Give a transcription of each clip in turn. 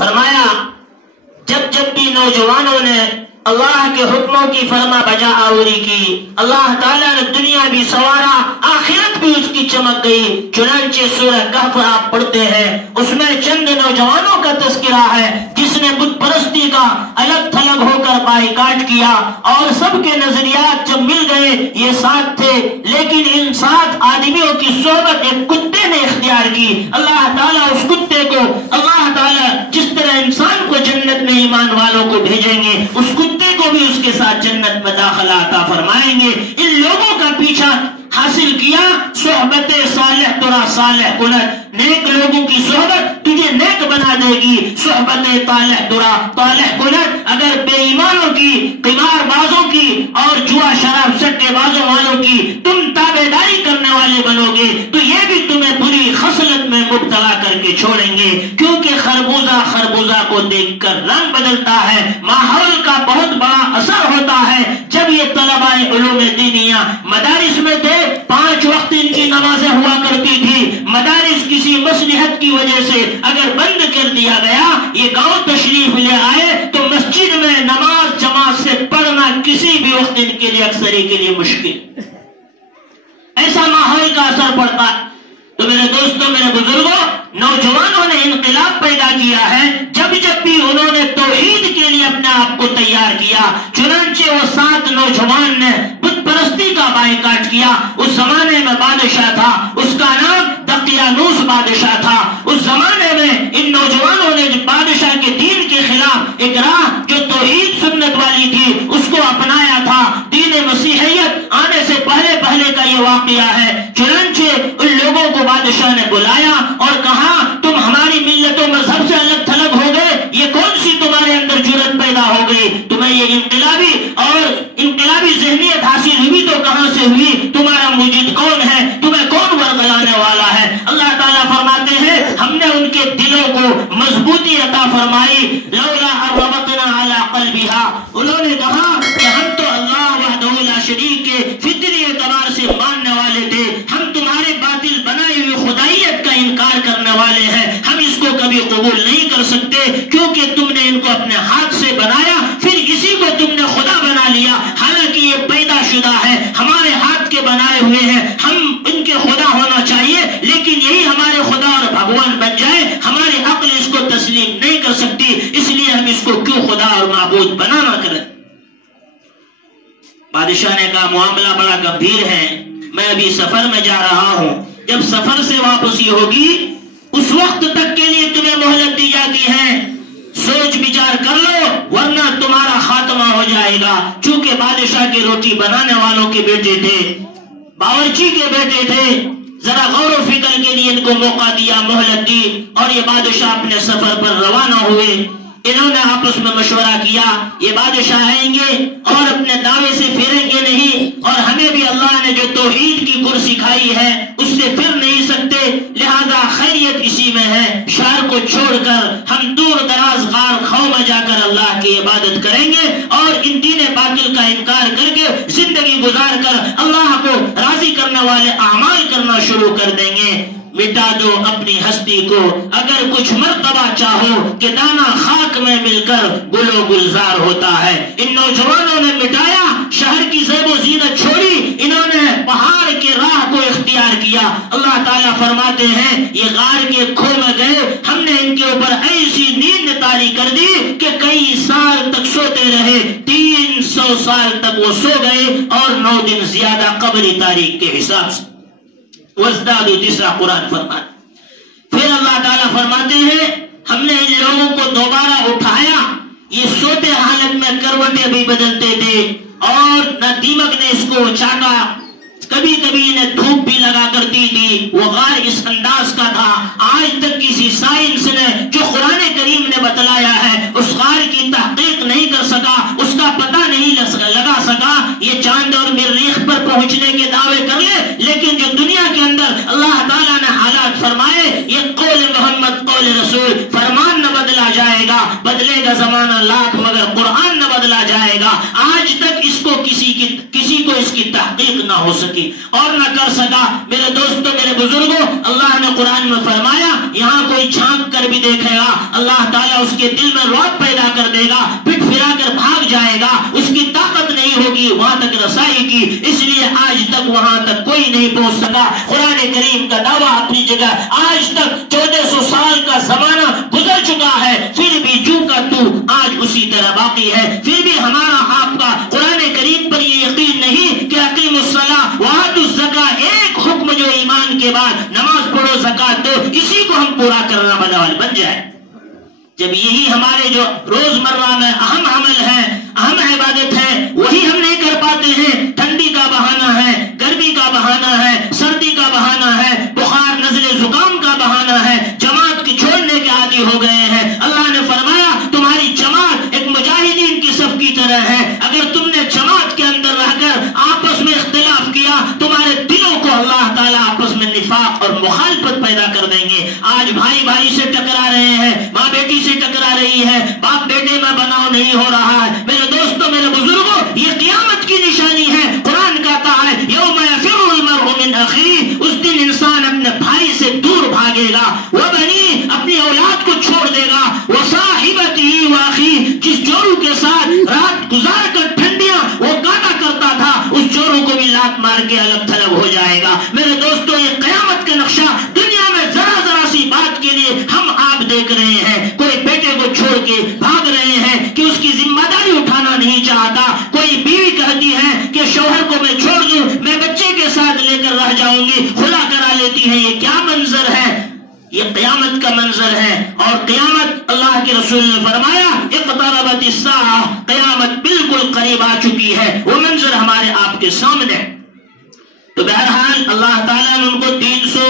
فرمایا جب جب بھی نوجوانوں نے اللہ کے حکموں کی فرما بجا آوری کی، اللہ تعالیٰ نے دنیا بھی سوارا، آخرت بھی اس کی چمک گئی۔ چنانچہ سورہ کہف آپ پڑھتے ہیں، اس میں چند نوجوانوں کا تذکرہ ہے جس نے بت پرستی کا الگ تھلگ ہو کر بائیکاٹ کیا، اور سب کے نظریات جب مل گئے یہ ساتھ تھے، لیکن ان 7 آدمیوں کی صحبت ایک کتے نے اختیار کی۔ اللہ تعالیٰ اس کتے کو، اللہ تعالیٰ جس طرح انسان کو جنت میں ایمان والوں کو بھیجیں گے، اس کتے کو بھی اس کے ساتھ جنت میں داخلہ عطا فرمائیں گے۔ ان لوگوں کا پیچھا حاصل کیا، صحبت صالح ترا صالح کنت، نیک لوگوں کی صحبت تجھے نیک بنا دے گی۔ صحبت طالح ترا طالح کنت، اگر بے ایمانوں کی، قمار بازوں کی اور جوا شراب سٹے بازوں والوں کی تم تابعداری کرنے والے بنو گے تو یہ بھی تمہیں بری خصلت میں مبتلا کر کے چھوڑیں گے، کیونکہ خربوزہ کو دیکھ کر رنگ بدلتا ہے۔ ماحول کا بہت بڑا اثر ہوتا ہے۔ جب یہ طلباء علوم دینیہ مدارس میں تھے، 5 وقت ان کی نمازیں ہوا کرتی تھی، مدارس کسی مصلحت کی وجہ سے اگر بند کر دیا گیا، یہ گاؤں تشریف لے آئے تو مسجد میں نماز جماعت سے پڑھنا کسی بھی وقت ان کے لیے اکثری کے لیے مشکل، ایسا ماحول کا اثر پڑتا ہے۔ تو میرے دوستوں، میرے بزرگوں، نوجوانوں نے انقلاب پیدا کیا ہے جب بھی انہوں نے توحید کے لیے اپنے آپ کو تیار کیا۔ چنانچہ وہ 7 نوجوان نے بت پرستی کا بائیکاٹ کیا۔ اس زمانے میں بادشاہ تھا، اس کا نام دقیانوس بادشاہ تھا۔ اس زمانے میں ان نوجوانوں نے بادشاہ کے دین کے خلاف ایک راہ جو توحید سنت والی تھی اس کو اپنایا تھا۔ دین مسیحیت آنے سے پہلے کا یہ واقعہ ہے۔ چنانچہ ان لوگوں کو بادشاہ نے بلایا اور کہا تم ہماری ملت و مذہب سے الگ تھلگ ہو گئے، یہ کون سی تمہارے اندر جرأت پیدا ہو گئی؟ تمہیں یہ انقلابی ذہنیت حاصل ہوئی تو کہاں سے ہوئی؟ تمہارا موجد کون ہے؟ تمہیں کون ورگلانے والا ہے؟ اللہ تعالیٰ فرماتے ہیں ہم نے ان کے دلوں کو مضبوطی عطا فرمائی۔ لولا ربطنا علی قلبها، انہوں نے کہا کہ ہم تو اللہ وحدہ لا شریک کے فطری اعتبار سے ماننے والے تھے، ہم تمہارے باطل بنائی ہوئی خدائیت کا انکار کرنے والے ہیں، ہم اس کو کبھی قبول نہیں کر سکتے، کیونکہ تم نے ان کو اپنے ہاتھ سے بنایا، پھر اسی کو تم نے خدا بنا لیا، حالانکہ یہ پیدا شدہ ہے، ہمارے ہاتھ کے بنائے ہوئے ہیں، ہم ان کے خدا ہونا چاہیے، لیکن یہی ہمارے خدا اور بھگوان بن جائے، ہماری عقل اس کو تسلیم نہیں کر سکتی، اس لیے ہم اس کو کیوں خدا اور معبود بنانا کریں۔ بادشاہ نے کہا معاملہ بڑا گمبھیر ہے، میں ابھی سفر میں جا رہا ہوں، جب سفر سے واپسی ہوگی اس وقت تک کے لیے تمہیں مہلت دی جاتی ہے، سوچ بچار کر لو ورنہ تمہارا خاتمہ ہو جائے گا۔ چونکہ بادشاہ کے روٹی بنانے والوں کے بیٹے تھے، باورچی کے بیٹے تھے، ذرا غور و فکر کے لیے ان کو موقع دیا، مہلت دی، اور یہ بادشاہ اپنے سفر پر روانہ ہوئے۔ انہوں نے آپس میں مشورہ کیا یہ بادشاہ آئیں گے اور اپنے دعوے سے پھریں گے نہیں، اور ہمیں بھی اللہ نے جو توحید کی گر سکھائی ہے اس سے پھر نہیں سکتے، لہذا خیریت اسی میں ہے، شہر کو چھوڑ کر ہم دور دراز غار خو میں جا کر اللہ کی عبادت کریں گے اور ان دین باطل کا انکار کر کے زندگی گزار کر اللہ کو راضی کرنے والے اعمال کرنا شروع کر دیں گے۔ مٹا دو اپنی ہستی کو اگر کچھ مرتبہ چاہو کہ دانا خاک میں مل کر گل و گلزار ہوتا ہے۔ ان نوجوانوں نے مٹایا، شہر کی زیب و زینت چھوڑی، انہوں نے پہاڑ کے راہ کو اختیار کیا۔ اللہ تعالیٰ فرماتے ہیں یہ غار کے کھو میں گئے، ہم نے ان کے اوپر ایسی نیند طاری کر دی کہ کئی سال تک سوتے رہے، 300 سال تک وہ سو گئے اور 9 دن زیادہ قبری تاریخ کے حساب سے۔ وَازْدَادُوا تِسْعًا قرآن فرماتے، پھر اللہ تعالیٰ فرماتے ہیں ہم نے ان لوگوں کو دوبارہ اٹھایا، یہ سوتے حالت میں کروٹیں بھی بدلتے تھے اور نہ دیمک نے اس کو چاٹا، کبھی کبھی انہیں دھوپ بھی لگا کرتی تھی۔ وہ غار اس انداز کا تھا، آج تک کسی سائنس نے جو قرآن کریم نے بتلایا ہے اس غار کی تحقیق نہیں کر سکا، اس کا پتہ نہیں لگا سکا۔ یہ چاند اور مریخ پر پہنچنے کے دعوے کر لے، لیکن جو دنیا کے اندر اللہ تعالیٰ نے حالات فرمائے، یہ قول محمد قول رسول، فرمان نہ بدلا جائے گا، بدلے گا زمانہ لاکھ مگر قرآن نہ بدلا جائے گا. آج تک اس کو کسی کو اس کی تحقیق نہ ہو سکی اور نہ کر سکا. میرے دوستوں میرے بزرگوں, اللہ نے قرآن میں فرمایا یہاں کوئی جھانک کر بھی دیکھے گا اللہ تعالیٰ اس کے دل میں رعب پیدا کر دے گا, پٹ پھرا کر بھاگ جائے گا, اس کی طاقت نہیں ہوگی وہاں تک رسائی کی. اس لیے آج تک وہاں تک کوئی نہیں پہنچ سکا. قرآن کریم کا دعویٰ اپنی جگہ, آج تک 1400 سال کا زمانہ گزر چکا ہے, پھر بھی جو کا تو آج اسی طرح باقی ہے. پھر بھی ہمارا آپ کا قرآن کریم پر یہ یقین نہیں کہ اقیم الصلاۃ وآتوا الزکاۃ, ایک حکم جو ایمان کے بعد نماز پڑھو زکات دو, اسی کو ہم پورا کرنا بن جائے. جب یہی ہمارے جو روزمرہ میں اہم عمل ہے, اہم عبادت ہے, وہی ہم نہیں کر پاتے ہیں. ٹھنڈی کا بہانہ ہے, گرمی کا بہانہ ہے, سردی کا بہانہ ہے, بخار نزلے زکام کا بہانہ ہے, جماعت کی چھوڑنے کے عادی ہو گئے ہیں. اللہ نے فرمایا تمہاری جماعت ایک مجاہدین کی صف کی طرح ہے. اگر تم نے جماعت کے اندر رہ کر آپس میں اختلاف کیا, تمہارے دلوں کو اللہ تعالیٰ آپس میں نفاق اور مخالفت پیدا کر دیں گے. آج بھائی بھائی سے ٹکرا رہے ہیں, ماں بیٹی سے ٹکرا رہی ہے, باپ بیٹے میں بناؤ نہیں ہو رہا ہے. میرے دوستوں میرے بزرگوں, یہ قیامت کی نشانی ہے. قرآن کہتا ہے یوم یفر المرء من اخیہ, اس دن انسان اپنے بھائی سے دور بھاگے گا, وبنی اپنی اولاد کو چھوڑ دے گا, وصاحبتہ واخیہ, جس جورو کے ساتھ رات گزار کر ٹھنڈیاں وہ کاٹا کرتا تھا, اس جورو کو بھی لات مار کے الگ تھلگ ہو جائے گا. میرے دوستوں یہ قیامت کا نقشہ دنیا میں ذرا ذرا سی بات کے لیے ہم آپ دیکھ رہے ہیں. کوئی بیٹے کو چھوڑ کے بھاگ رہے ہیں کہ اس کی ذمہ داری اٹھانا نہیں چاہتا. کوئی بیوی کہتی ہے کہ شوہر کو میں چھوڑ دوں, میں بچے کے ساتھ لے کر رہ جاؤں گی, خلا کرا لیتی ہے. یہ کیا منظر ہے؟ یہ قیامت کا منظر ہے. اور قیامت اللہ کے رسول نے فرمایا اقتربت الساعہ, قیامت بالکل قریب آ چکی ہے. وہ منظر ہمارے آپ کے سامنے. تو بہرحال اللہ تعالیٰ نے ان کو 300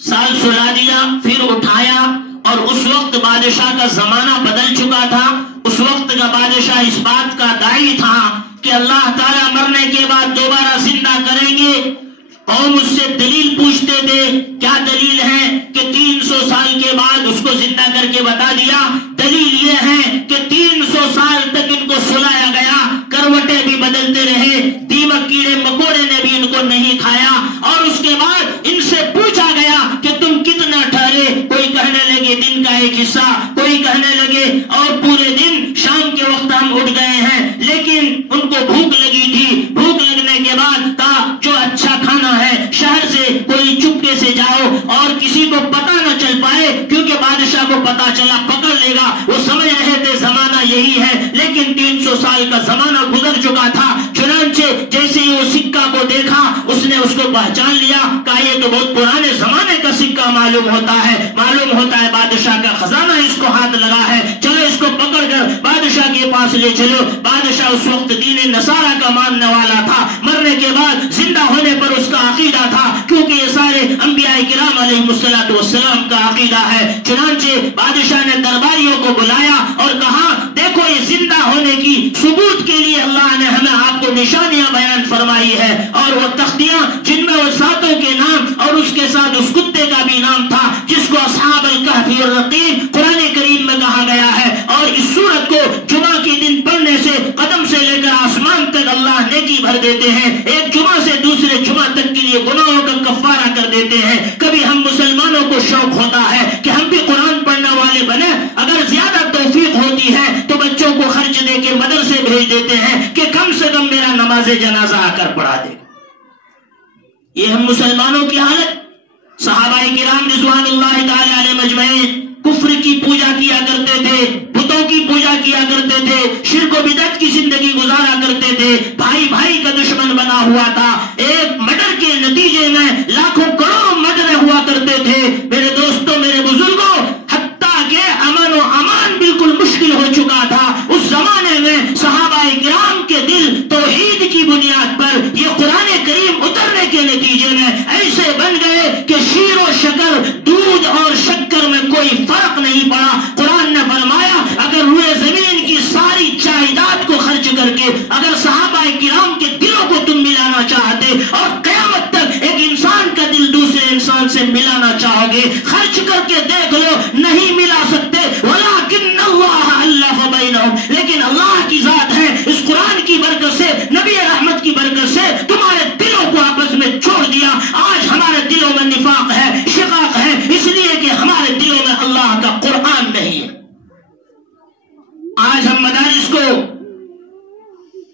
سال سلا دیا, پھر اٹھایا, اور اس وقت بادشاہ کا زمانہ بدل چکا تھا. اس وقت کا بادشاہ اس بات کا داعی تھا کہ اللہ تعالیٰ مرنے کے بعد دوبارہ زندہ کریں گے. قوم اس سے دلیل پوچھتے تھے, کیا دلیل ہے کہ 300 سال کے بعد اس کو زندہ کر کے بتا دیا. دلیل یہ ہے کہ 300 سال تک ان کو سلایا گیا, کروٹیں بھی بدلتے رہے, دیمک کیڑے مکوڑے نے بھی ان کو نہیں کھایا, اور اس کے بعد ان سے پوچھا گیا کہ تم کتنا ٹھہرے. کوئی کہنے لگے دن کا ایک حصہ, کوئی کہنے لگے اور پورے دن, شام کے وقت ہم اٹھ گئے ہیں. لیکن ان کو بھوک لگی تھی. بھوک لگنے کے بعد کہا جو اچھا کھانا ہے شہر سے کوئی چپکے سے جاؤ, اور کسی کو پتہ نہ چل پائے, کیونکہ بادشاہ کو پتہ چلا پکڑ لے گا. وہ سمجھ رہے تھے زمانہ یہی ہے, لیکن 300 سال کا زمانہ گزر چکا تھا. چنانچہ جیسے ہی وہ سکہ کو دیکھا, اس نے اس کو پہچان لیا. کہا یہ تو بہت پرانے زمانے کا سکہ معلوم ہوتا ہے بادشاہ کا خزانہ اس کو ہاتھ لگا ہے, چلو اس کو پکڑ کر بادشاہ کے پاس لے چلو. بادشاہ اس وقت دین نصارہ کا ماننے والا تھا. مرنے کے بعد زندہ ہونے پر اس کا عقیدہ تھا, کیونکہ یہ سارے انبیاء کرام علیہم السلام کا عقیدہ ہے. چنانچہ بادشاہ نے درباریوں کو بلایا اور کہا دیکھو یہ زندہ ہونے کی ثبوت کے لیے اللہ نے ہمیں آپ کو نشانیاں بیان فرمائی ہے, اور وہ تختیاں جن میں وہ ساتوں کے نام اور اس کے ساتھ اس کتے کا بھی نام تھا جس کو اصحاب الکہف والرقیم قرآن کریم میں کہا گیا ہے. اور اس سورت کو جمعہ کے دن پڑھنے سے قدم سے لے کر آسمان تک اللہ نیکی بھر دیتے ہیں. ایک جمعہ سے دوسرے جمعہ تک کے لیے گناہوں کا کفارہ کر دیتے ہیں. کبھی ہم مسلمانوں کو شوق ہوتا ہے کہ ہم بھی قرآن پڑھنے والے بنے. اگر زیادہ توفیق ہوتی ہے تو بچوں کو خرچ دے کے مدرسے بھیج دیتے ہیں کہ کم سے کم میرا نماز جنازہ آ کر پڑھا دے. یہ ہم مسلمانوں کی حالت. صحابہ کرام رضوان اللہ تعالی علیہ مجمعین کفر کی پوجا کیا کرتے تھے, بتوں کی پوجا کیا کرتے تھے, شرک و بدعت کی زندگی گزارا کرتے تھے, بھائی بھائی کا دشمن بنا ہوا تھا. ایک مرڈر کے نتیجے میں لاکھوں کروڑوں مرڈر ہوا کرتے تھے. میرے دوستوں میرے بزرگوں, حتیٰ کہ امن و امان بالکل مشکل ہو چکا تھا. اس زمانے میں صحابہ کرام کے دل توحید کی بنیاد پر یہ قرآن کریم اترنے کے نتیجے میں ایسے بن گئے کہ شیر و شکر, دودھ اور شکر میں کوئی فرق نہیں پڑا. قرآن نے فرمایا اگر روئے زمین کی ساری جائیداد کو خرچ کر کے اگر صحابہ کرام کے دلوں کو تم ملانا چاہتے اور قیامت تک ایک انسان کا دل دوسرے انسان سے ملانا چاہو گے, خرچ کر کے دیکھ لو, نہیں ملا سکتے. وَلَٰكِنَّ اللَّهَ آج ہم مدارس کو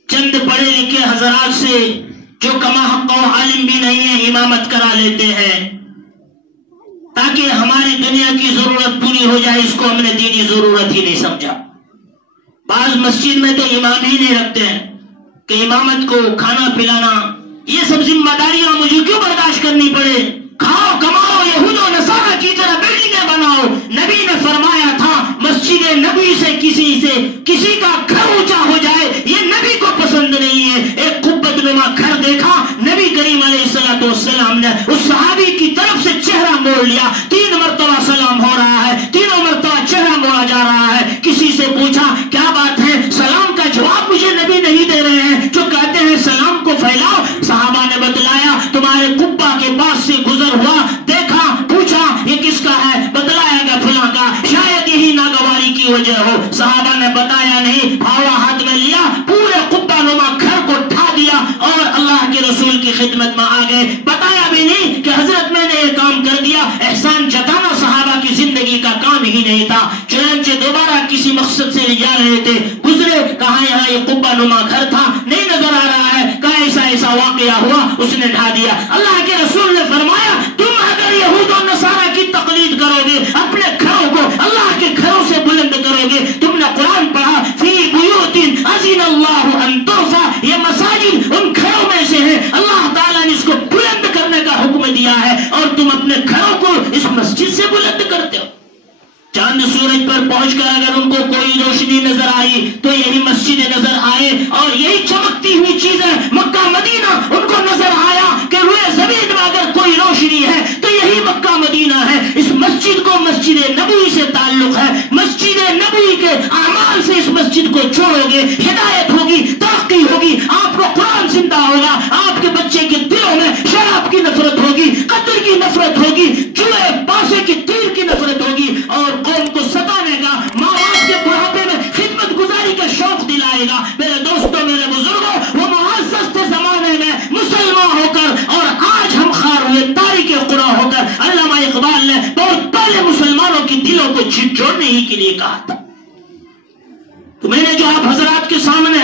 چند پڑھے لکھے حضرات سے جو کما حق و عالم بھی نہیں ہے امامت کرا لیتے ہیں تاکہ ہماری دنیا کی ضرورت پوری ہو جائے. اس کو ہم نے دینی ضرورت ہی نہیں سمجھا. بعض مسجد میں تو امام ہی نہیں رکھتے ہیں کہ امامت کو کھانا پلانا یہ سب ذمہ داریاں مجھے کیوں برداشت کرنی پڑے. کھاؤ کماؤ یہود و نصارہ کی طرح بلڈنگیں بناؤ. نبی نے فرمایا تھا مسجد نبی سے کسی کا گھر اونچا ہو جائے یہ نبی کو پسند نہیں ہے. ایک قبت نما گھر دیکھا نبی کریم علیہ السلام نے اس صحابی کی طرف سے چہرہ موڑ لیا. 3 مرتبہ سلام ہو رہا ہے, تینوں مرتبہ چہرہ موڑا جا رہا ہے. کسی سے پوچھا کیا بات ہے؟ سلام کا جواب مجھے نبی نہیں دے رہے ہیں جو کہتے ہیں سلام کو پھیلاؤ. صحابہ نے بتلایا تمہارے قبہ کے پاس سے گزر ہوا, دیکھا, پوچھا یہ کس کا ہے؟ بتلایا گیا فلاں کا. شاید یہی ناگواری کی وجہ ہو. صحابہ نے بتایا نہیں, پھاوڑا ہاتھ میں لیا, پورے قبہ نما گھر کو ڈھا دیا اور اللہ کے رسول کی خدمت میں آ گئے. بتایا بھی نہیں کہ حضرت میں نے یہ کام کر دیا. احسان جتانا صحابہ کی زندگی کا کام ہی نہیں تھا. چنانچہ دوبارہ کسی مقصد سے جا رہے تھے, گزرے, کہاں یہاں یہ قبہ نما گھر تھا, نہیں نظر آ رہا ہے, کہا ایسا واقعہ ہوا, اس نے ڈھا دیا. اللہ کے رسول نے فرمایا تم اگر یہود و نصارہ کی تقلید کرو گے, اپنے گھروں کو اللہ کے گھروں سے بلند کرو گے. تم نے قرآن پڑھا فی بیوت اذن اللہ ان ترفع, یہ مساجد ان گھروں میں سے ہے, اللہ تعالیٰ نے اس کو بلند کرنے کا حکم دیا ہے اور تم اپنے گھروں کو اس مسجد سے بلند کرتے ہو. چاند سورج پر پہنچ کر اگر ان کو کوئی روشنی نظر آئی تو یہی مسجد نظر آئے اور یہی چمکتی ہوئی چیزیں مکہ مدینہ ان کو نظر آیا کہ روئے زمین میں اگر کوئی روشنی ہے تو یہی مکہ مدینہ ہے. اس مسجد کو مسجد نبوی سے تعلق ہے. مسجد نبوی کے اعمال سے اس مسجد کو چھوڑو گے ہدایت ہوگی, ترقی ہوگی, آپ کو قرآن زندہ ہوگا, آپ کے بچے کے دلوں میں شراب کی نفرت ہوگی, قتل کی نفرت ہوگی, جوئے پاسے کی تیر کی نفرت ہوگی اور قوم کو ستانے کا, ماں باپ کے بڑھاپے میں خدمت گزاری کا شوق دلائے گا. میرے دوستوں, میرے بزرگوں, وہ معزز تھے زمانے میں مسلمان ہو کر اور آج ہم خار ہوئے تاریخ قرآن ہو کر. علامہ اقبال نے بہت پہلے مسلمانوں کی دلوں کو جھنجھوڑنے ہی کے لیے کہا تھا. تو میں نے جو آپ حضرات کے سامنے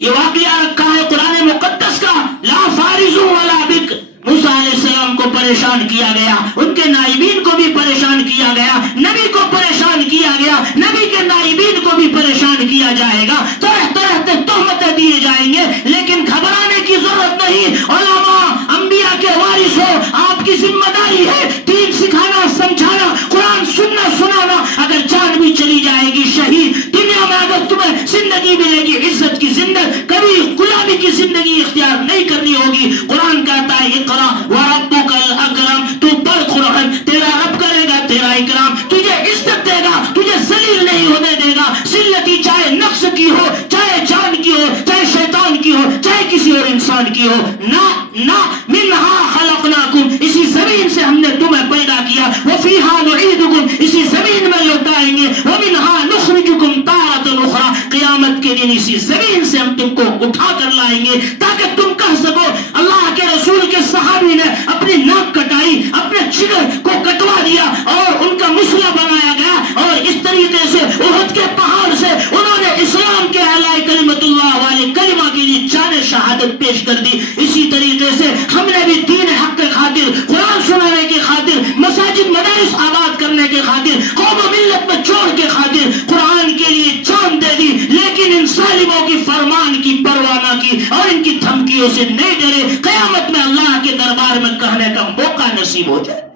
یہ واقعہ رکھا ہے قرآن مقدس کا, لا فارض ولا بک, موسیٰ علیہ السلام کو پریشان کیا گیا, ان کے نائبین کو بھی پریشان کیا گیا, نبی کو پریشان کیا گیا, نبی کے نائبین کو بھی پریشان کیا جائے گا, طرح طرح سے تہمتیں دیے جائیں گے, لیکن گھبرانے کی ضرورت نہیں. علماء انبیاء کے وارث ہو, آپ کی ذمہ داری ہے دین سکھانا, سمجھانا, قرآن سنانا. اگر جان بھی چلی جائے گی شہید, دنیا میں اگر تمہیں زندگی ملے گی عزت کی زندگی, کبھی غلامی کی زندگی اختیار نہیں کرنی ہوگی. قرآن کہتا ہے اقرا وربک الاکرم, تو پڑھ قرآن, تیرا رب کرے گا تیرا اکرام, تجھے عزت دے گا, تجھے ذلیل نہیں ہونے دے گا. ذلتی چاہے نفس کی ہو, چاہے جان کی ہو, چاہے شیطان کی ہو, چاہے کسی اور انسان کی ہو. نہ منہا خلقناکم, اسی زمین سے ہم نے تمہیں پیدا کیا, وفیہا نعیدکم, اسی زمین میں لوٹائیں گے, ومنہا نخرجکم تارۃ اخری, قیامت کے دن اسی زمین سے ہم تم کو اٹھا کر لائیں گے تاکہ تم کہہ سکو اللہ کے رسول کے صحابی نے اپنی ناک کٹائی, اپنے جگر کو کٹوا دیا اور ان کا مسلح بنایا گیا, اور اس طریقے سے احد کے پہاڑ سے انہوں نے اسلام کے اعلی کلمت اللہ والے کلمہ کے لیے جان شہادت پیش کر دی. اسی طریقے سے ہم نے بھی دین حق کے خاطر, قرآن سنانے کی خاطر, مساجد مدارس آباد کرنے کے خاطر, قوم و ملت میں چھوڑ کے خاطر قرآن کے لیے جان دے دی, لیکن ان ظالموں کی فرمان کی پرواہ نہ کی اور ان کی دھمکیوں سے نہیں ڈرے. قیامت میں اللہ کے دربار میں کہنے کا موقع نصیب ہو جائے.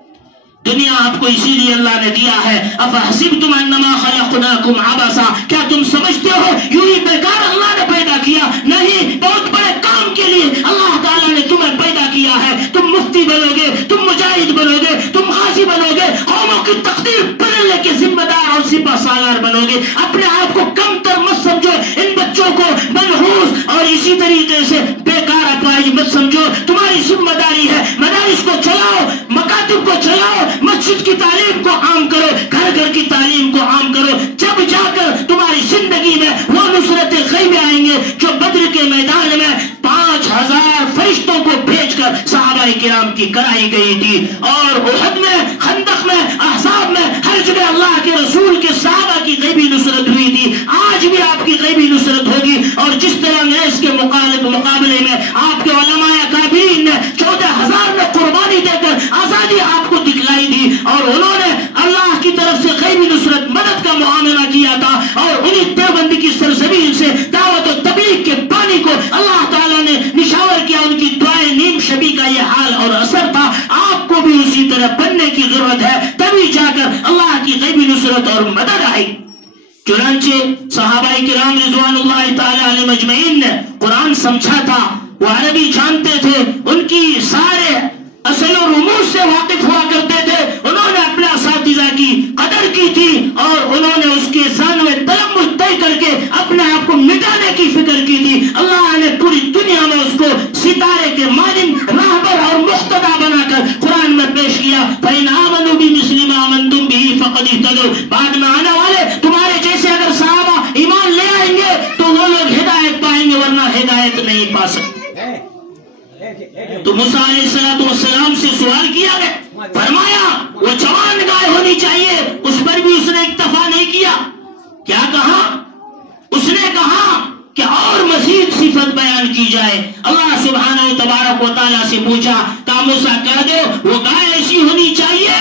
دنیا آپ کو اسی لیے اللہ نے دیا ہے. افحسبتم انما خلقناکم عبثا, کیا تم سمجھتے ہو یوں ہی بیکار اللہ نے پیدا کیا؟ نہیں, بہت بڑے کام کے لیے اللہ تعالیٰ نے تمہیں پیدا کیا ہے. تم مفتی بنو گے, تم مجاہد بنو گے, تم غازی بنو گے, قوموں کی تقدیر بدلنے کے ذمہ دار اور سپہ سالار بنو گے. اپنے آپ کو کم تر مت سمجھو, ان بچوں کو منحوس اور اسی طریقے سے بیکار اپائج مت سمجھو. تمہاری ذمہ داری ہے مدارس کو چلاؤ, مکاتب کو چلاؤ, مسجد کی تعلیم کو عام کرو, گھر گھر کی تعلیم کو عام کرو. جب جا کر تمہاری زندگی میں وہ نصرت غیب آئیں گے جو بدر کے میدان میں 5000 فرشتوں کو بھیج کر صحابہ کرام کی کرائی گئی تھی, اور احد میں, خندق میں, احزاب میں, ہر جگہ اللہ کے رسول کے صحابہ کی غیبی نصرت ہوئی تھی. آج بھی اور جس طرح میں اس کے مقابلے میں آپ کے علماء اکابرین نے 14,000 میں قربانی دے کر آزادی آپ کو دکھلائی دی، اور انہوں نے اللہ کی طرف سے غیبی نصرت مدد کا معاملہ کیا تھا، اور انہیں دیوبند کی سرزمین سے دعوت و تبلیغ کے پانی کو اللہ تعالیٰ نے نشاور کیا۔ ان کی دعائیں نیم شبی کا یہ حال اور اثر تھا۔ آپ کو بھی اسی طرح بننے کی ضرورت ہے، تبھی جا کر اللہ کی غیبی نصرت اور مدد آئی۔ چنانچہ صحابہ کرام رضوان اللہ تعالی علیہم اجمعین نے قرآن سمجھا تھا، وہ عربی جانتے تھے، ان کی سارے اصل و رموز سے واقف ہوا کرتے تھے، انہوں نے اپنے اساتذہ کی قدر کی تھی، اور انہوں نے اس کے سامنے تلمذ طے کر کے اپنے آپ کو مٹانے کی فکر کی تھی۔ اللہ نے پوری دنیا میں اس کو ستارے کے مانند راہبر اور مقتدا بنا کر قرآن میں پیش کیا۔ فَإِنْ آمَنُوا بِمِثْلِ مَا آمَنْتُمْ بِهِ فَقَدِ اهْتَدَوْا، بعد میں آنے والے تمہارے جیسے اگر صحابہ ایمان لے آئیں گے تو وہ لوگ ہدایت پائیں گے، ورنہ ہدایت نہیں پا سکتے۔ تو موسیٰ علیہ السلام سے سوال کیا گیا، فرمایا وہ جوان گائے ہونی چاہیے، اس پر بھی اس نے اکتفا نہیں کیا۔ کیا کہا؟ اس نے کہا کہ اور مزید صفت بیان کی جائے۔ اللہ سبحانہ و تبارک و تعالیٰ سے پوچھا، کہا موسیٰ کہہ دو وہ گائے ایسی ہونی چاہیے،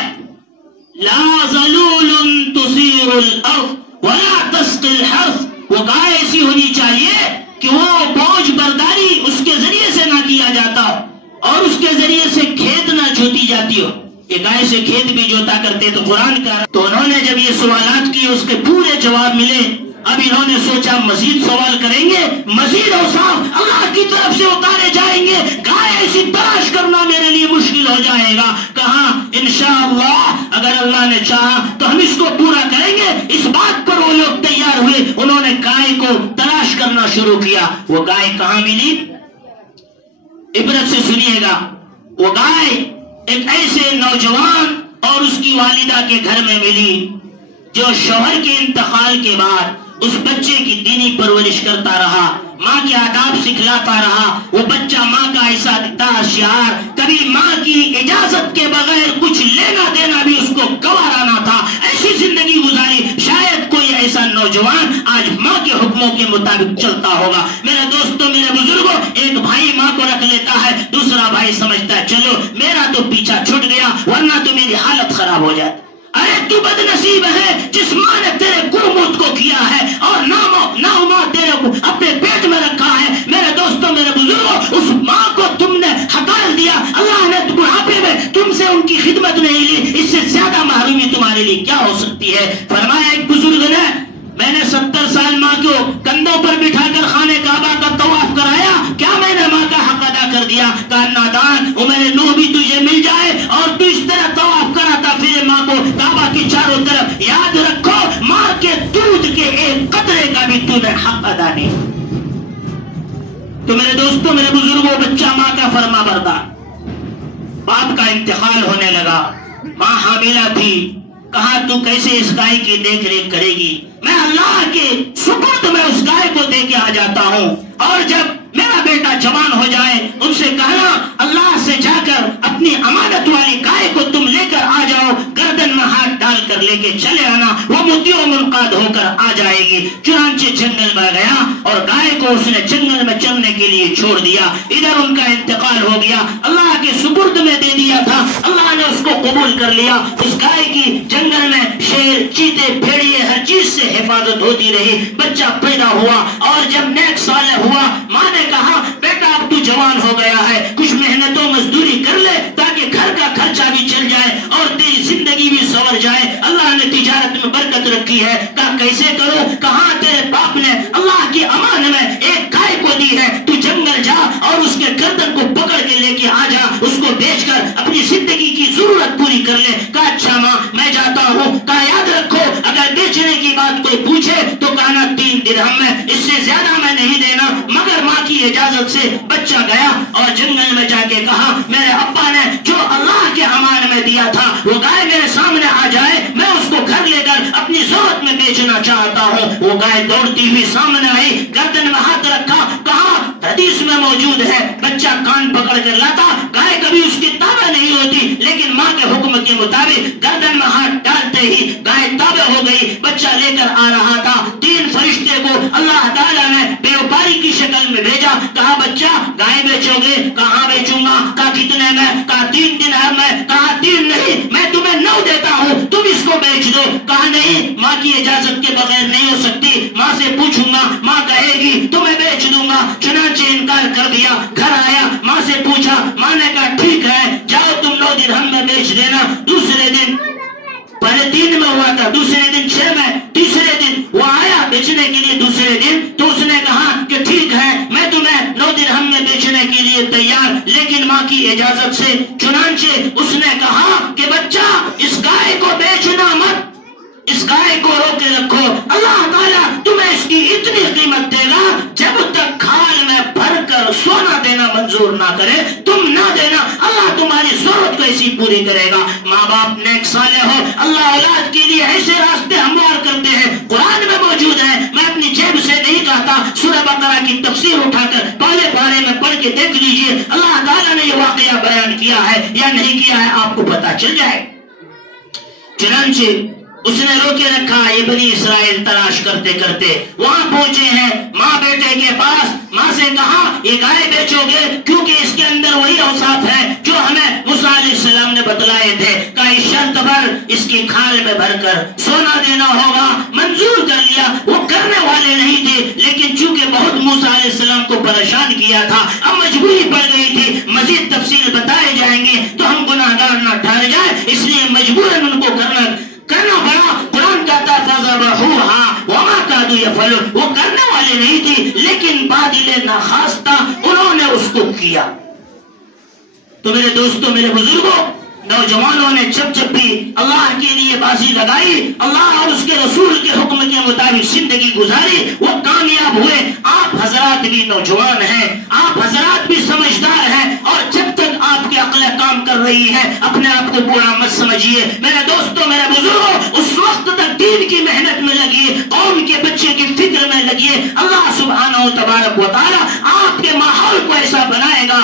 لا ذلول تثیر الارض ولا تسقی الحرث، وہ گائے ایسی ہونی چاہیے کہ وہ بوجھ برداری اس کے ذریعے سے نہ کیا جاتا ہو اور اس کے ذریعے سے کھیت نہ جوتی جاتی ہو۔ کہ گائے سے کھیت بھی جوتا کرتے تو قرآن کا۔ تو انہوں نے جب یہ سوالات کیے اس کے پورے جواب ملے، اب انہوں نے سوچا مزید سوال کریں گے، مزید اوصاف اللہ کی طرف سے اتارے جائیں گے، گائے ایسی تلاش کرنا میرے لیے مشکل ہو جائے گا۔ کہا انشاءاللہ اگر اللہ نے چاہا تو ہم اس کو پورا کریں گے۔ اس بات پر وہ لوگ تیار ہوئے، انہوں نے گائے کو تلاش کرنا شروع کیا۔ وہ گائے کہاں ملی؟ عبرت سے سنیے گا۔ وہ گائے ایک ایسے نوجوان اور اس کی والدہ کے گھر میں ملی جو شوہر کے انتقال کے بعد اس بچے کی دینی پرورش کرتا رہا، ماں کے آداب سکھلاتا رہا۔ وہ بچہ ماں کا ایسا شعار، کبھی ماں کی اجازت کے بغیر کچھ لینا دینا بھی اس کو گوارا نہ تھا، ایسی زندگی گزاری۔ شاید کوئی ایسا نوجوان آج ماں کے حکموں کے مطابق چلتا ہوگا۔ میرے دوستوں، میرے بزرگوں، ایک بھائی ماں کو رکھ لیتا ہے، دوسرا بھائی سمجھتا ہے چلو میرا تو پیچھا چھوٹ گیا ورنہ تو میری حالت خراب ہو جائے۔ ارے تو بد نصیب ہے جس ماں نے تیرے قربت کو کیا ہے اور ناماں تیرے کو اپنے پیٹ میں رکھا ہے۔ میرے دوستوں، میرے بزرگوں، اس ماں کو تم نے ہکار دیا، اللہ نے بڑھاپے میں تم سے ان کی خدمت نہیں لی، اس سے زیادہ محرومی تمہارے لیے کیا ہو سکتی ہے۔ فرمایا ایک بزرگ نے، میں نے 70 سال ماں کو کندھوں پر بٹھا کر خانے کعبہ کا طواف کرایا، کیا میں نے ماں کا حق ادا کر دیا؟ کہا نادان، میرے نوح بھی تجھے مل جائے اور تو اس طرح طواف کراتا پھر ماں کو کعبہ کی چاروں طرف۔ یاد رکھو ماں کے دودھ کے ایک قطرے کا بھی تو نے حق ادا نہیں۔ تو میرے دوستوں، میرے بزرگوں، بچہ ماں کا فرما بردار، باپ کا انتقال ہونے لگا، ماں حاملہ تھی۔ کہا تو کیسے اس گائے کی دیکھ ریکھ کرے گی؟ میں اللہ کے سپرد میں اس گائے کو دے کے آ جاتا ہوں، اور جب میرا بیٹا جوان ہو جائے ان سے کہنا اللہ سے جا کر اپنی امانت والی گائے کو تم لے کر آ جاؤ، گردن میں ہاتھ ڈال کر لے کے چلے آنا، وہ موتیوں منقاد ہو کر آ جائے گی۔ چنانچہ جنگل میں گیا اور گائے کو اس نے جنگل میں چرنے کے لیے چھوڑ دیا۔ ادھر ان کا انتقال ہو گیا، اللہ کے سپرد میں دے دیا تھا، اللہ نے اس کو قبول کر لیا۔ اس گائے کی جنگل میں شیر، چیتے، بھیڑیے، ہر چیز سے حفاظت ہوتی رہی۔ بچہ پیدا ہوا اور جب نیک صالح ہوا، ماں نے کہا بیٹا اب تو جوان ہو گیا ہے، کچھ محنتوں مزدوری کر لے تاکہ گھر کا خرچہ بھی چل جائے اور تیری زندگی بھی سنور جائے، اللہ نے تجارت میں برکت رکھی ہے۔ کہا کیسے کروں؟ کہاں تیرے باپ نے اللہ کی امان میں ایک گائے کو دی ہے، تو جنگل جا اور اس کے گردن کو پکڑ کے لے کے آ جا، اس کو بیچ کر اپنی زندگی کی ضرورت پوری کر لے۔ کہا اچھا ماں میں جاتا ہوں۔ کہا یاد رکھو اگر بیچنے کی بات کوئی پوچھے تو کہنا 3 درہم میں، اس سے زیادہ میں نہیں دینا۔ مگر ماں کی اجازت سے بچہ گیا اور جنگل میں جا کے کہا میرے ابا نے جو اللہ کے امان میں دیا تھا وہ گائے میرے سامنے آ جائے، میں اس کو گھر لے کر اپنی ضرورت میں بیچنا چاہتا ہوں۔ وہ گائے دوڑتی ہوئی سامنے آئی، گردن میں ہاتھ رکھا، کہا حدیث میں موجود ہے بچہ کان پکڑ کر لاتا، گائے کبھی اس کی تابع نہیں ہوتی، لیکن ماں کے حکم کے مطابق گردن میں ہاتھ ڈالتے ہی گائے تابع ہو گئی۔ بچہ لے کر آ رہا تھا، 3 فرشتے کو اللہ تعالیٰ نے بیوپاری گائے بیچو گے؟ کہاں بیچوں گا؟ کہا کتنے میں؟ کہا 3 دینار میں۔ کہا 3 نہیں، میں تمہیں 9 دیتا ہوں، تم اس کو بیچ دو۔ کہا نہیں، ماں کی اجازت کے بغیر نہیں ہو سکتی، ماں سے پوچھوں گا، ماں کہے گی تو میں بیچ دوں گا۔ چنانچہ انکار کر دیا، گھر آیا، ماں سے پوچھا، ماں نے کہا ٹھیک ہے، جاؤ تم 9 درہم میں بیچ دینا۔ دوسرے دن، پہلے 3 میں ہوا تھا، دوسرے دن 6 میں، تیسرے دن وہ آیا بیچنے کے لیے دوسرے دن، تو اس نے کہا کہ ٹھیک ہے، میں تمہیں 9 درہم میں بیچنے کے لیے تیار، لیکن ماں کی اجازت سے۔ چنانچہ اس نے کہا کہ بچہ اس گائے کو بیچنا مت، اس گائے کو رو کے رکھو، اللہ تعالیٰ تمہیں اس کی اتنی قیمت دے گا جب تک کھال میں بھر کر سونا دینا منظور نہ کرے، تم نہ دینا، اللہ تمہاری ضرورت کو ایسی پوری کرے گا۔ ماں باپ نیک صالح ہو، اللہ اولاد کے لیے ایسے راستے ہموار کرتے ہیں، قرآن میں موجود ہے، میں اپنی جیب سے نہیں کہتا، سورہ بقرہ کی تفسیر اٹھا کر پہلے پارے میں پڑھ کے دیکھ لیجئے، اللہ تعالیٰ نے یہ واقعہ بیان کیا ہے یا نہیں کیا ہے، آپ کو پتا چل جائے۔ چنانچہ اس نے رو کے رکھا، یہ بنی اسرائیل تلاش کرتے کرتے وہاں پہنچے ہیں، ماں بیٹے کے پاس، ماں سے کہا یہ گائے بیچو گے کیونکہ اس کے اندر وہی اوصاف ہے جو ہمیں موسیٰ علیہ السلام نے بتلائے تھے، کہا اس شرط پر اس کی کھال میں بھر کر سونا دینا ہوگا۔ منظور کر لیا، وہ کرنے والے نہیں تھے، لیکن چونکہ بہت موسیٰ علیہ السلام کو پریشان کیا تھا، اب مجبوری پڑ گئی تھی، مزید تفصیل بتائے جائیں گے تو ہم گناہگار نہ ٹھہر جائے، اس لیے مجبوراً ان کو کرنا پڑا۔ قرآن کہتا فَذَبَحُوهَا وَمَا كَادُوا يَفْعَلُونَ، وہ کرنے والے نہیں تھی لیکن بادل ناخواستہ انہوں نے اس کو کیا۔ تو میرے دوستوں، میرے بزرگوں، نوجوانوں نے جب بھی اللہ کے لیے بازی لگائی، اللہ اور اس کے رسول کے حکم کے مطابق زندگی گزاری، وہ کامیاب ہوئے۔ آپ حضرات بھی نوجوان ہیں، آپ حضرات بھی سمجھدار ہیں، اور جب تک آپ کی عقل کام کر رہی ہے اپنے آپ کو بوڑھا مت سمجھیے۔ میرے دوستوں، میرے بزرگوں، اس وقت تک دین کی محنت میں لگیے، قوم کے بچے کی فکر میں لگیے، اللہ سبحانہ و تبارک و تعالی آپ کے ماحول کو ایسا بنائے گا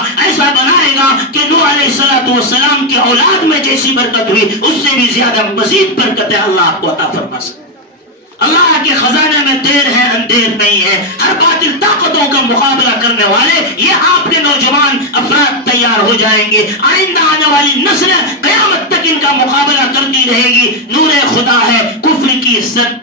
کہ نوح علیہ السلام کے اولاد میں جیسی برکت ہوئی اس سے بھی زیادہ مزید برکت ہے اللہ آپ کو عطا فرما سکے۔ اللہ کے خزانے میں دیر ہے اندھیر نہیں ہے، ہر باطل طاقتوں کا مقابلہ کرنے والے یہ آپ کے نوجوان افراد تیار ہو جائیں گے، آئندہ آنے والی نسل قیامت تک ان کا مقابلہ کرتی رہے گی۔ نور خدا ہے، کفر کی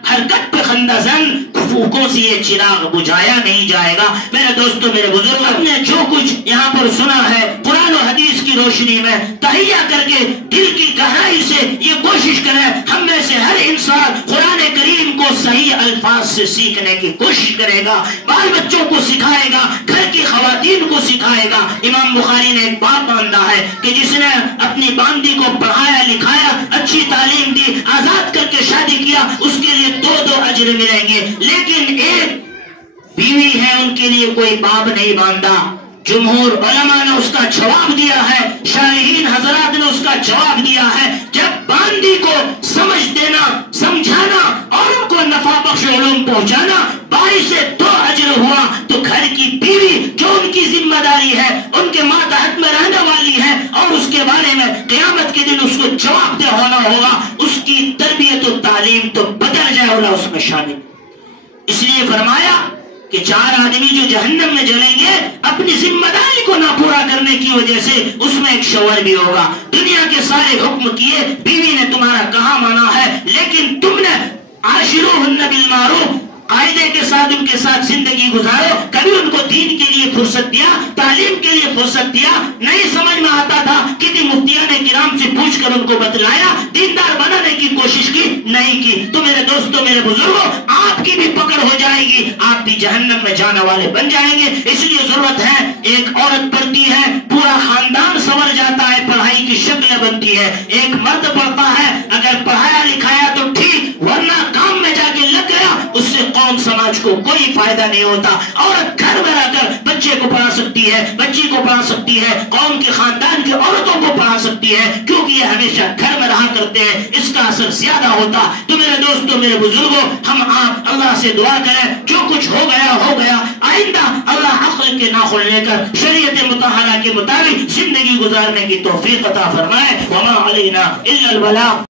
حرکت پہ خندہ زن، فوکوں سے یہ چراغ بجھایا نہیں جائے گا۔ میرے دوستوں، میرے بزرگ، ہم نے جو کچھ یہاں پر سنا ہے قرآن و حدیث کی روشنی میں تہیہ کر کے دل کی گہرائی سے یہ کوشش کریں، ہم میں سے ہر انسان قرآن کریم کو صحیح الفاظ سے سیکھنے کی کوشش کرے گا، بال بچوں کو سکھائے گا، گھر کی خواتین کو سکھائے گا۔ امام بخاری نے ایک بات باندھا ہے کہ جس نے اپنی باندی کو پڑھایا لکھایا، اچھی تعلیم دی، آزاد کر کے شادی کیا، اس کے لیے 2 اجر ملیں گے، لیکن ایک بیوی ہے ان کے لیے کوئی باب نہیں باندھا۔ جمہور علماء نے اس کا جواب دیا ہے، شارحین حضرات نے اس کا جواب دیا ہے، جب باندی کو سمجھ دینا، سمجھانا اور ان کو نفع بخش علوم پہنچانا 22 سے 2 اجر ہوا، تو گھر کی بیوی جو ان کی ذمہ داری ہے، ان کے ماتحت میں رہنے والی ہے، اور اس کے بارے میں قیامت کے دن اس کو جواب دہ ہونا ہوگا، اس کی تربیت و تعلیم تو بدل جائے اور اس میں شامل۔ اس لیے فرمایا کہ 4 آدمی جو جہنم میں جلیں گے اپنی ذمہ داری کو نہ پورا کرنے کی وجہ سے، اس میں ایک شوہر بھی ہوگا۔ دنیا کے سارے حکم کیے، بیوی نے تمہارا کہاں مانا ہے، لیکن تم نے عاشروہن بالمعروف، قاعدے کے ساتھ ان کے ساتھ زندگی گزارو، کبھی ان کو دین کے لیے فرصت دیا، تعلیم کے لیے فرصت دیا، نہیں سمجھ میں آتا تھا کتنی مفتیان کرام سے پوچھ کر ان کو بتلایا، دیندار بنانے کی کوشش کی، نہیں کی، تو میرے دوستوں، میرے بزرگوں، آپ کی بھی پکڑ ہو جائے گی، آپ بھی جہنم میں جانے والے بن جائیں گے۔ اس لیے ضرورت ہے، ایک عورت پڑھتی ہے پورا خاندان سنور جاتا ہے، پڑھائی کی شکل بنتی ہے، ایک مرد پڑھتا ہے اگر پڑھایا لکھایا تو ٹھیک، ورنہ کام میں جا کے لگ گیا، اس سے قوم سماج کو کوئی فائدہ نہیں ہوتا۔ عورت گھر میں رہ کر بچے کو پڑھا سکتی ہے، بچی کو پڑھا سکتی ہے، قوم کے خاندان کی عورتوں کو پڑھا سکتی ہے، کیونکہ یہ ہمیشہ گھر میں رہا کرتے ہیں، اس کا اثر زیادہ ہوتا۔ تو میرے دوستوں، میرے بزرگوں، ہم آپ اللہ سے دعا کریں، جو کچھ ہو گیا، آئندہ اللہ عقل کے ناخن لے کر شریعت مطہرہ کے مطابق زندگی گزارنے کی توفیق عطا فرمائے۔ وما علینا الا البلاغ۔